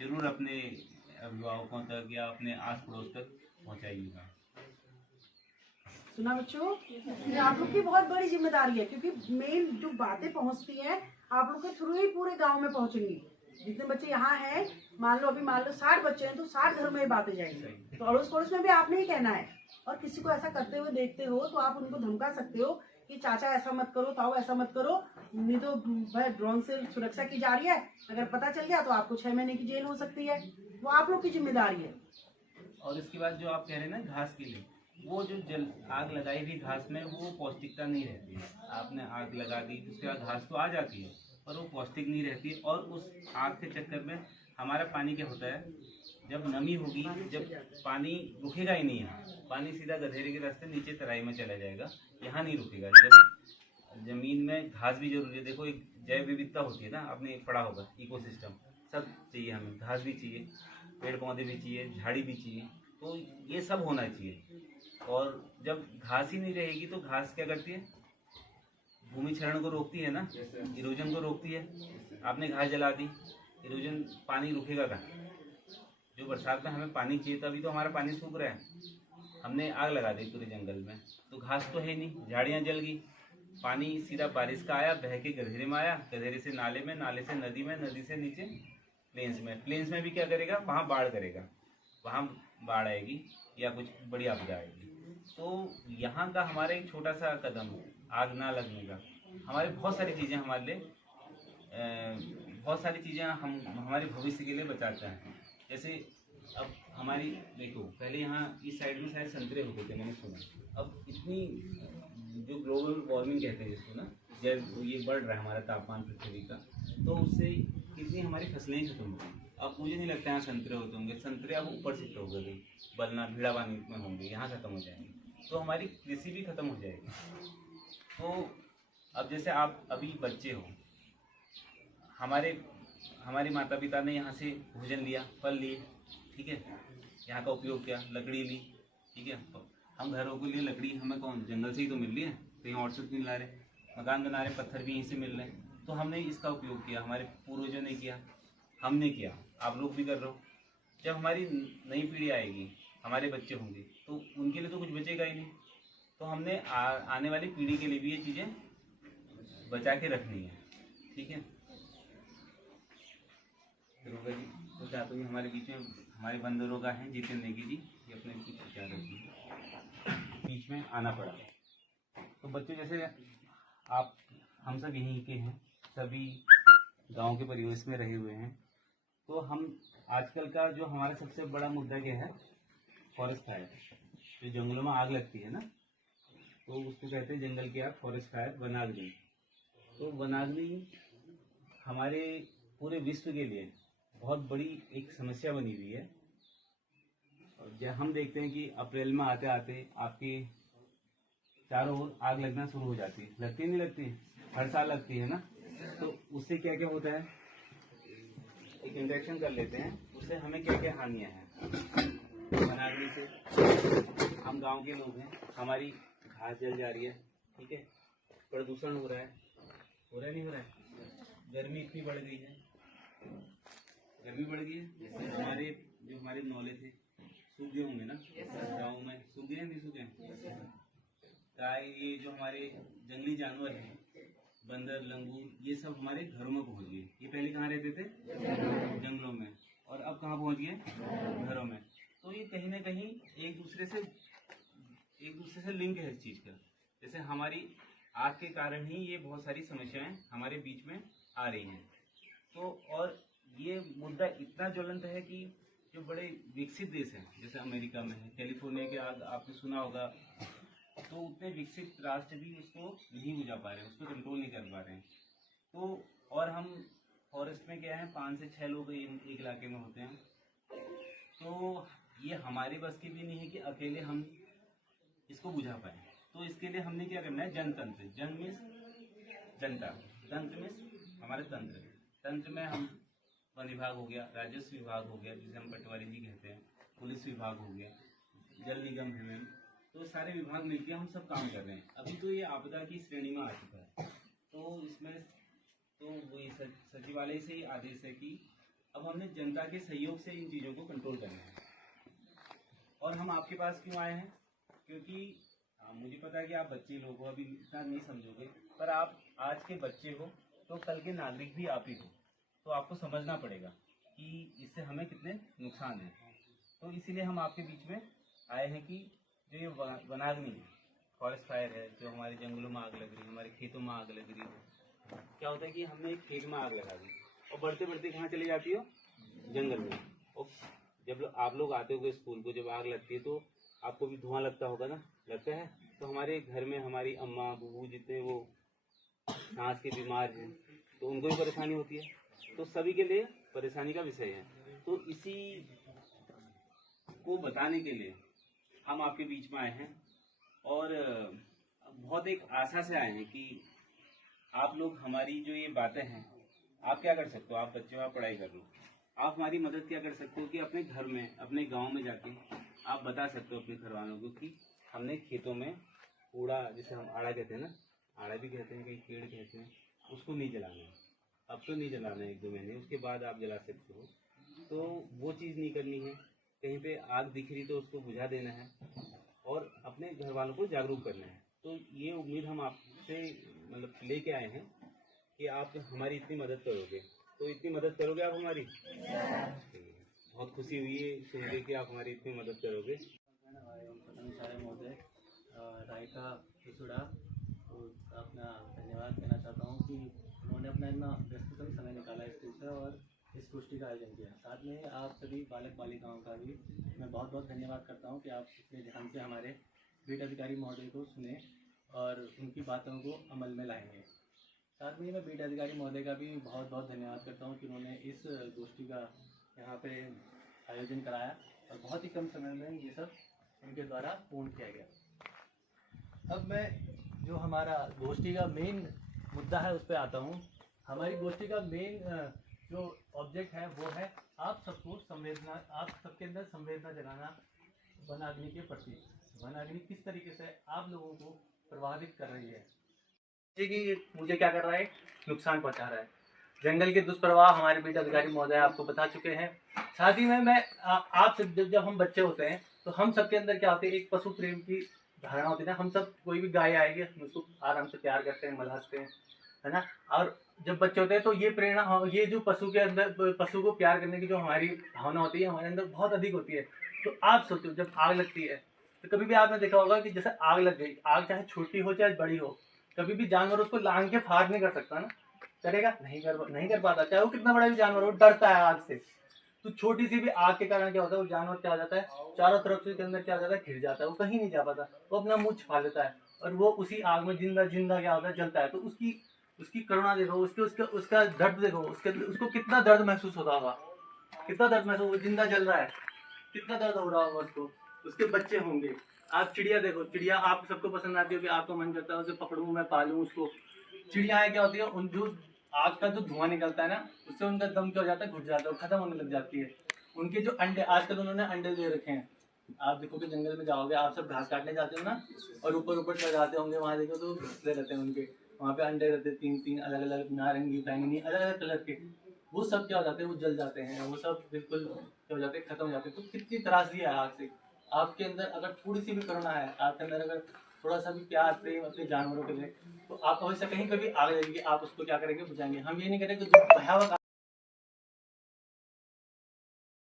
जरूर अपने अभिभावकों तक या अपने आस पड़ोस तक पहुँचाइएगा। सुना बच्चों, ये आप लोग की बहुत बड़ी जिम्मेदारी है, क्योंकि मेन जो बातें पहुंचती हैं आप लोग के थ्रू ही पूरे गांव में पहुंचेंगी। जितने बच्चे यहाँ हैं, मान लो 60 बच्चे हैं तो 60 घर में ये बातें जाएंगी। तो अड़ोस पड़ोस में भी आपने ही कहना है, और किसी को ऐसा करते हुए देखते हो तो आप उनको धमका सकते हो कि चाचा ऐसा मत करो, ताऊ ऐसा मत करो, नहीं तो भाई ड्रोन से सुरक्षा की जा रही है, अगर पता चल गया तो आपको 6 महीने की जेल हो सकती है। वो आप लोग की जिम्मेदारी है। और इसके बाद जो आप कह रहे हैं ना घास के लिए, वो जो आग लगाई हुई घास में वो पौष्टिकता नहीं रहती है। आपने आग लगा दी, उसके बाद घास तो आ जाती है पर वो पौष्टिक नहीं रहती है। और उस आग के चक्कर में हमारा पानी क्या होता है, जब नमी होगी, जब पानी रुकेगा ही नहीं है, पानी सीधा गधेरे के रास्ते नीचे तराई में चला जाएगा, यहाँ नहीं रुकेगा। जब जमीन में घास भी जरूरी है, देखो एक जैव विविधता होती है ना, आपने पढ़ा होगा इकोसिस्टम, सब चाहिए हमें, घास भी चाहिए, पेड़ पौधे भी चाहिए, झाड़ी भी चाहिए, तो ये सब होना चाहिए। और जब घास ही नहीं रहेगी तो घास क्या करती है, भूमि क्षरण को रोकती है ना, इरोजन को रोकती है। आपने घास जला दी, इरोजन, पानी रुकेगा कहाँ? जो बरसात में हमें पानी चाहिए तभी तो हमारा पानी सूख रहा है। हमने आग लगा दी पूरे जंगल में, तो घास तो है नहीं, झाड़ियाँ जल गई, पानी सीधा बारिश का आया, बह के गधेरे में आया, गधेरे से नाले में, नाले से नदी में, नदी से नीचे प्लेन्स में, प्लेन्स में भी क्या करेगा, वहाँ बाढ़ करेगा, वहाँ बाढ़ आएगी या कुछ बड़ी आपदा आएगी। तो यहाँ का हमारा एक छोटा सा कदम, आग ना लगने का, हमारे बहुत सारी चीज़ें हमारे लिए बहुत सारी चीज़ें हम हमारे भविष्य के लिए बचाते हैं। जैसे अब हमारी देखो, पहले यहाँ इस साइड में शायद संतरे होते थे, मैंने सुना। अब इतनी जो ग्लोबल वार्मिंग कहते हैं जिसको ना, जब ये बढ़ रहा है हमारा तापमान पृथ्वी का, तो उससे कितनी हमारी फसलें खत्म हो गई। अब मुझे नहीं लगता यहाँ संतरे होते होंगे, संतरे अब ऊपर शिफ्ट हो गए, बलना भीड़ा पानी में होंगे, यहाँ खत्म हो जाएंगे, तो हमारी कृषि भी खत्म हो जाएगी। तो अब जैसे आप अभी बच्चे हो, हमारे माता पिता ने यहाँ से भोजन लिया, फल लिए, ठीक है, यहाँ का उपयोग किया, लकड़ी ली, ठीक है, हम घरों के लिए लकड़ी हमें कौन, जंगल से ही तो मिल रही है, कहीं और से नहीं ला रहे, मकान बना रहे, पत्थर भी यहीं से मिल रहे हैं, तो हमने इसका उपयोग किया, हमारे पूर्वजों ने किया, हमने किया, आप लोग भी कर रहे हो। जब हमारी नई पीढ़ी आएगी, हमारे बच्चे होंगे, तो उनके लिए तो कुछ बचेगा ही नहीं, तो हमने आने वाली पीढ़ी के लिए भी ये चीज़ें बचा के रखनी है, ठीक है। दुर्गा जी तो चाहते हैं हमारे बीच में हमारे बंदरों का है जितेंद्र नेगी जी, ये अपने कुछ विचार रखिए, बीच में आना पड़ा। तो बच्चों जैसे आप, हम सब यहीं के हैं, सभी गांव के परिवेश में रहे हुए हैं, तो हम आजकल का जो हमारा सबसे बड़ा मुद्दा क्या है, फॉरेस्ट फायर। जो जंगलों में आग लगती है ना, तो उसको कहते हैं जंगल की आग, फॉरेस्ट फायर, वनाग्नि। तो वनाग्नि हमारे पूरे विश्व के लिए बहुत बड़ी एक समस्या बनी हुई है। और जब हम देखते हैं कि अप्रैल में आते आते आपके चारों ओर आग लगना शुरू हो जाती है, लगती नहीं लगती, हर साल लगती है ना। तो उससे क्या क्या होता है, एक इंजेक्शन कर लेते हैं, उससे हमें क्या क्या हानियां हैं। वनाग्नि से हम गांव के लोग हैं, हमारी घास जल जा रही है, ठीक है, प्रदूषण हो रहा है नहीं हो रहा है, गर्मी इतनी बढ़ गई है, गर्मी बढ़ गई है। जैसे हमारे नौले थे, सूख गए होंगे ना, गाँव में सूख गए, नहीं सूखे, गाय, ये जो हमारे जंगली जानवर हैं, बंदर, लंगूर, ये सब हमारे घरों में पहुंच गए। ये पहले कहाँ रहते थे, जंगलों में, और अब कहाँ पहुंच गए, घरों में। तो ये कहीं ना कहीं एक दूसरे से लिंक है इस चीज का। जैसे हमारी आग के कारण ही ये बहुत सारी समस्याएं हमारे बीच में आ रही हैं। तो और ये मुद्दा इतना ज्वलंत है कि जो बड़े विकसित देश हैं, जैसे अमेरिका में है, कैलिफोर्निया के आग आपने सुना होगा, तो उतने विकसित राष्ट्र भी उसको नहीं बुझा पा रहे हैं, उसको कंट्रोल नहीं कर पा रहे हैं। तो और हम फॉरेस्ट में क्या है, 5 से 6 लोग एक इलाके में होते हैं, तो ये हमारे बस की भी नहीं है कि अकेले हम इसको बुझा पाए। तो इसके लिए हमने क्या करना है, जनतंत्र, जन मीन्स जनता, तंत्र मीन्स हमारे तंत्र में हम वन विभाग हो गया, राजस्व विभाग हो गया जिसे हम पटवारी जी कहते हैं, पुलिस विभाग हो गया, जल निगम है मैम, तो सारे विभाग मिलकर हम सब काम कर रहे हैं। अभी तो ये आपदा की श्रेणी में आ चुका है, तो इसमें तो वही सचिवालय से ही आदेश है कि अब हमने जनता के सहयोग से इन चीज़ों को कंट्रोल करना है। और हम आपके पास क्यों आए हैं? क्योंकि मुझे पता है कि आप बच्चे लोग हो, अभी इतना नहीं समझोगे, पर आप आज के बच्चे हो तो कल के नागरिक भी आप ही हो। तो आपको समझना पड़ेगा कि इससे हमें कितने नुकसान हैं। तो इसीलिए हम आपके बीच में आए हैं कि जो ये वनाग्नि है, फॉरेस्ट फायर है, जो हमारे जंगलों में आग लग रही है, हमारे खेतों में आग लग रही है। क्या होता है कि हमने एक खेत में आग लगा दी और बढ़ते बढ़ते कहाँ चली जाती हो? जंगल में। और जब आप लोग आते हो स्कूल को, जब आग लगती है तो आपको भी धुआं लगता होगा ना, लगता है। तो हमारे घर में हमारी अम्मा बूबू जितने वो सांस के बीमार हैं तो उनको भी परेशानी होती है। तो सभी के लिए परेशानी का विषय है। तो इसी को बताने के लिए हम आपके बीच में आए हैं और बहुत एक आशा से आए हैं कि आप लोग हमारी जो ये बातें हैं, आप क्या कर सकते हो? आप बच्चे हो, आप पढ़ाई कर लो, आप हमारी मदद क्या कर सकते हो कि अपने घर में, अपने गांव में जाके आप बता सकते हो अपने घर वालों को कि हमने खेतों में कूड़ा, जिसे हम आड़ा कहते हैं ना, आड़ा भी कहते हैं, कहीं पेड़ कहते हैं, उसको नहीं जलाना है। अब तो नहीं जलाना है 1-2 महीने, उसके बाद आप जला सकते हो। तो वो चीज़ नहीं करनी है। कहीं पे आग दिख रही तो उसको बुझा देना है और अपने घर वालों को जागरूक करना है। तो ये उम्मीद हम आपसे मतलब लेके आए हैं कि आप हमारी इतनी मदद करोगे। तो इतनी मदद करोगे आप हमारी? बहुत खुशी हुई है सुन के कि आप हमारी इतनी मदद करोगे। महोदय रायका किसुड़ा को अपना धन्यवाद कहना चाहता हूँ कि उन्होंने अपना इतना व्यस्ततम समय निकाला स्कूल से और इस गोष्ठी का आयोजन किया। साथ में आप सभी बालक बालिकाओं का भी मैं बहुत बहुत धन्यवाद करता हूँ कि आप इतने ध्यान से हमारे बीट अधिकारी महोदय को सुने और उनकी बातों को अमल में लाएंगे। साथ में मैं बीट अधिकारी महोदय का भी बहुत बहुत धन्यवाद करता हूँ कि उन्होंने इस गोष्ठी का यहाँ पे आयोजन कराया और बहुत ही कम समय में ये सब उनके द्वारा पूर्ण किया गया। अब मैं जो हमारा गोष्ठी का मेन मुद्दा है उस पर आता हूँ। हमारी गोष्ठी का मेन जो ऑब्जेक्ट है वो है आप सबके अंदर संवेदना जगाना वनाग्नि के प्रति। वनाग्नि किस तरीके से आप लोगों को प्रभावित कर रही है, कि मुझे क्या कर रहा है, नुकसान पहुंचा रहा है। जंगल के दुष्प्रभाव हमारे बीट अधिकारी महोदय आपको बता चुके हैं। साथ ही में मैं आप जब हम बच्चे होते हैं तो हम सबके अंदर क्या होती है, एक पशु प्रेम की धारणा होती है ना। हम सब कोई भी गाय आएगी हम उसको आराम से प्यार करते हैं, मलहसते हैं, है ना। और जब बच्चे होते हैं तो ये प्रेरणा, ये जो पशु के अंदर, पशु को प्यार करने की जो हमारी भावना होती है हमारे अंदर बहुत अधिक होती है। तो आप सोचो जब आग लगती है तो कभी भी आपने देखा होगा कि जैसे आग लग गई, आग चाहे छोटी हो चाहे बड़ी हो, कभी भी जानवर उसको लांग के फाड़ नहीं कर सकता ना, करेगा? नहीं कर पाता, चाहे वो कितना बड़ा भी जानवर हो, डरता है आग से। तो छोटी सी भी आग के कारण क्या होता है, वो जानवर क्या हो जाता है, चारों तरफ से के अंदर क्या हो जाता है, घिर जाता है, वो कहीं नहीं जा पाता, वो अपना मुंह छिपा लेता है और वो उसी आग में जिंदा क्या होता है, जलता है। तो उसकी करुणा देखो, उसका दर्द देखो, उसको कितना दर्द महसूस होता होगा, कितना दर्द महसूस, वो जिंदा जल रहा है, कितना दर्द हो रहा होगा उसको। उसके बच्चे होंगे। आप चिड़िया देखो, चिड़िया आप सबको पसंद आती है कि आपको मन करता है उसे पकड़ूं, मैं पालूं उसको। चिड़ियाएँ क्या होती है, उन जो आग का जो धुआं निकलता है ना, उससे उनका दम क्या हो जाता है, घुट जाता है, खत्म होने लग जाती है। उनके जो अंडे, आजकल उन्होंने अंडे दे रखे हैं, आप देखोगे जंगल में जाओगे, आप सब घास काटने जाते हो ना, और ऊपर चढ़ जाते होंगे, वहाँ देखो तो घोंसले रहते हैं उनके, वहाँ पे अंडे रहते हैं 3-3 अलग-अलग, नारंगी, बैंगनी, अलग-अलग कलर के। वो सब क्या हो जाते हैं, वो जल जाते हैं, वो सब बिल्कुल क्या हो जाते हैं, खत्म हो जाते हैं। तो कितनी त्रासदी है आग से। आपके अंदर अगर थोड़ी सी भी करुणा है, आपके अंदर अगर थोड़ा सा भी प्यार प्रेम अपने जानवरों के लिए, तो आप अवश्य कहीं कभी आग लगेगी, आप उसको क्या करेंगे, बुझाएंगे। हम ये नहीं करेंगे जो भयावह